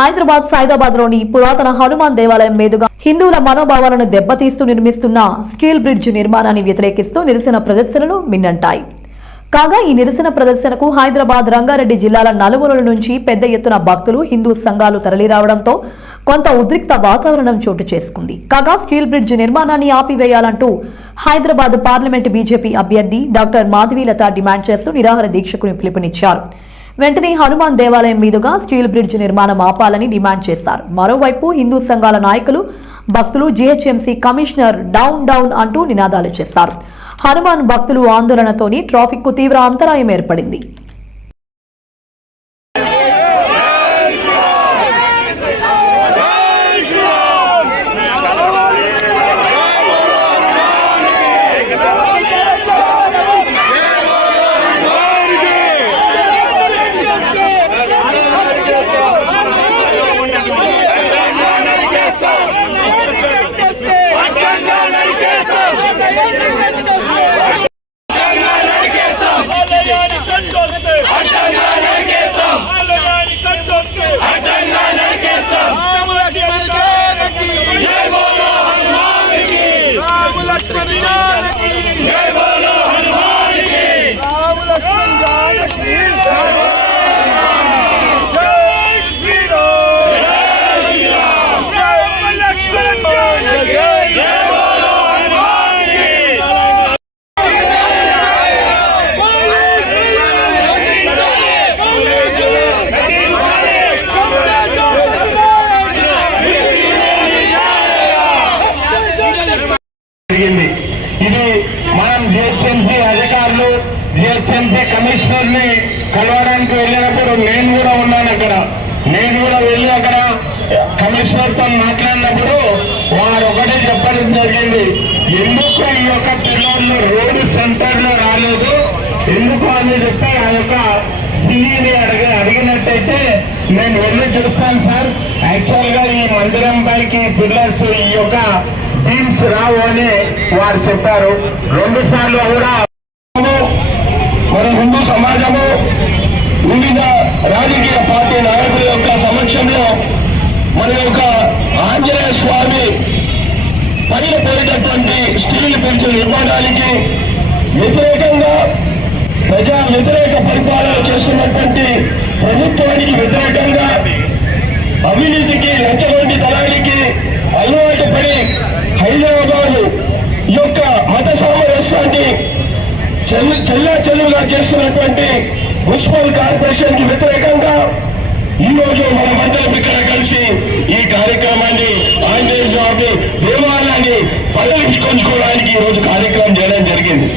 హైదరాబాద్ సైదాబాద్ లోని పురాతన హనుమాన్ దేవాలయం మీదుగా హిందువుల మనోభావాలను దెబ్బతీస్తూ నిర్మిస్తున్న స్టీల్ బ్రిడ్జ్ నిర్మాణాన్ని వ్యతిరేకిస్తూ నిరసన ప్రదర్శనలు మిన్నంటాయి. కాగా ఈ నిరసన ప్రదర్శనకు హైదరాబాద్, రంగారెడ్డి జిల్లాల నలుమూలల నుంచి పెద్ద ఎత్తున భక్తులు, హిందూ సంఘాలు తరలిరావడంతో కొంత ఉద్రిక్త వాతావరణం చోటు చేసుకుంది. కాగా స్టీల్ బ్రిడ్జ్ నిర్మాణాన్ని ఆపివేయాలంటూ హైదరాబాద్ పార్లమెంట్ బీజేపీ అభ్యర్థి డాక్టర్ మాధవీలత డిమాండ్ చేస్తూ నిరాహార దీక్షకు పిలుపునిచ్చారు. వెంటనే హనుమాన్ దేవాలయం మీదుగా స్టీల్ బ్రిడ్జ్ నిర్మాణం ఆపాలని డిమాండ్ చేశారు. మరోవైపు హిందూ సంఘాల నాయకులు, భక్తులు జీహెచ్ఎంసీ కమిషనర్ డౌన్ డౌన్ అంటూ నినాదాలు చేశారు. హనుమాన్ భక్తులు ఆందోళనతోని ట్రాఫిక్ కు తీవ్ర అంతరాయం ఏర్పడింది. ఇది మనం జిహెచ్ఎంసీ అధికారులు, జిహెచ్ఎంసీ కమిషనర్ ని కలవడానికి వెళ్ళినప్పుడు నేను కూడా ఉన్నాను అక్కడ. నేను కూడా వెళ్ళి అక్కడ కమిషనర్ తో మాట్లాడినప్పుడు వారు ఒకటే చెప్పడం జరిగింది, ఎందుకు ఈ యొక్క పిల్లలు రోడ్డు సెంటర్ లో రాలేదు, ఎందుకు అని చెప్పి ఆ యొక్క సిఈని అడిగినట్టయితే నేను వెళ్ళి చూస్తాను సార్, యాక్చువల్ గా ఈ మందిరం పైకి పిల్లర్స్ ఈ యొక్క బీమ్స్ రావు అని వారు చెప్పారు. 2 సార్లు కూడా మన హిందూ సమాజము వివిధ రాజకీయ పార్టీ నాయకుల యొక్క సమక్షంలో మన యొక్క ఆంజనేయ స్వామి పైన పోయేటటువంటి స్టీల్ బ్రిడ్జ్ నిర్మాణానికి వ్యతిరేకంగా, ప్రజా వ్యతిరేక పరిపాలన చేస్తున్నటువంటి ప్రభుత్వానికి వ్యతిరేకంగా, అవినీతికి, లంచగొండి తలానికి అలవాటు పడి హైదరాబాద్ యొక్క మత సామరస్యాన్ని చెల్లా చెదువుగా చేస్తున్నటువంటి మున్సిపల్ కార్పొరేషన్ కి వ్యతిరేకంగా ఈ రోజు మనమందరం ఇక్కడ కలిసి ఈ కార్యక్రమాన్ని, ఆంజనేయ స్వామి దేవాలయాన్ని పరిరక్షించుకోవడానికి ఈ రోజు కార్యక్రమం చేయడం జరిగింది.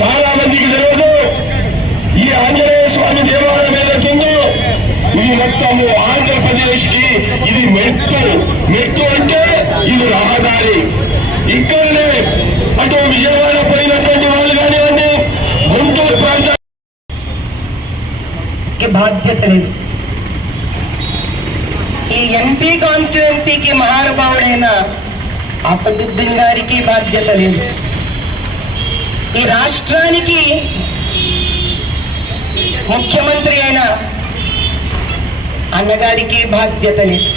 చాలా మందికి తెలియదు, ఈ ఆంజనేయ స్వామి దేవాలయం ఏదైతుందో ఇది మొత్తము ఆంధ్రప్రదేశ్ కి ఇది మెట్టు అంటే ఇది రహదారి. ఇక్కడనే అటు విజయవాడ పోయినటువంటి వాళ్ళు కానివ్వండి, గుంటూరు ప్రాంతానికి బాధ్యత లేదు. ఈ ఎంపీ కాన్స్టిట్యుయెన్సీకి మహానుభావుడైన అసదుద్దీన్ గారికి బాధ్యత లేదు. ఈ రాష్ట్రానికి ముఖ్యమంత్రి అయిన అన్నగారికి బాధ్యత లేదు.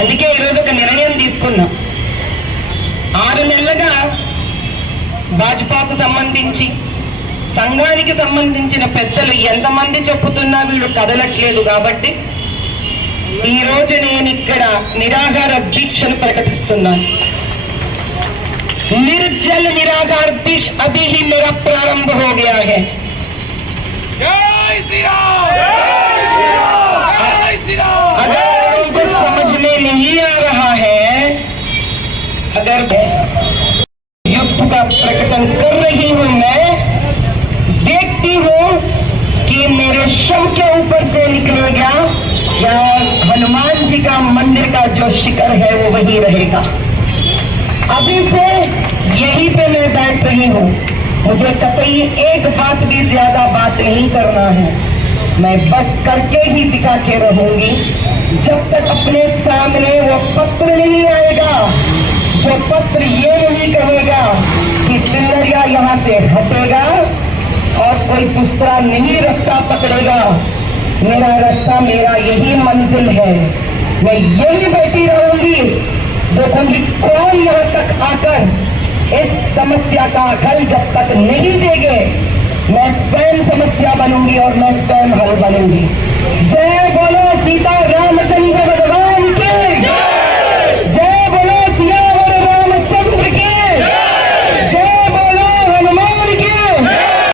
అందుకే ఈరోజు ఒక నిర్ణయం తీసుకున్నాం. 6 నెలలుగా భాజపాకు సంబంధించి, సంఘానికి సంబంధించిన పెద్దలు ఎంతమంది చెప్పుతున్నా వీళ్ళు కదలట్లేదు కాబట్టి ఈ రోజు నేను ఇక్కడ నిరాహార దీక్షను ప్రకటిస్తున్నాను. निर्जल निराकार दीक्ष अभी ही मेरा प्रारंभ हो गया है. अगर उनको समझ में नहीं आ रहा है, अगर युद्ध का प्रकटन कर रही हूं, मैं देखती हूं कि मेरे शव के ऊपर से निकलेगा या हनुमान जी का मंदिर का जो शिखर है वो वही रहेगा. अभी से यहीं पे मैं बैठ रही हूँ. मुझे कतई एक बात भी ज्यादा बात नहीं करना है. मैं बस करके ही दिखा के रहूंगी. जब तक अपने सामने वो पत्र नहीं आएगा, जो पत्र ये नहीं कहेगा कि पिल्लरिया यहाँ से हटेगा और कोई दूसरा नहीं रास्ता पकड़ेगा, मेरा रास्ता, मेरा यही मंजिल है। मैं यही बैठी रहूंगी, देखूंगी कौन यहां तक आकर इस समस्या का हल जब तक नहीं देंगे, मैं स्वयं समस्या बनूंगी और मैं स्वयं हल बनूंगी।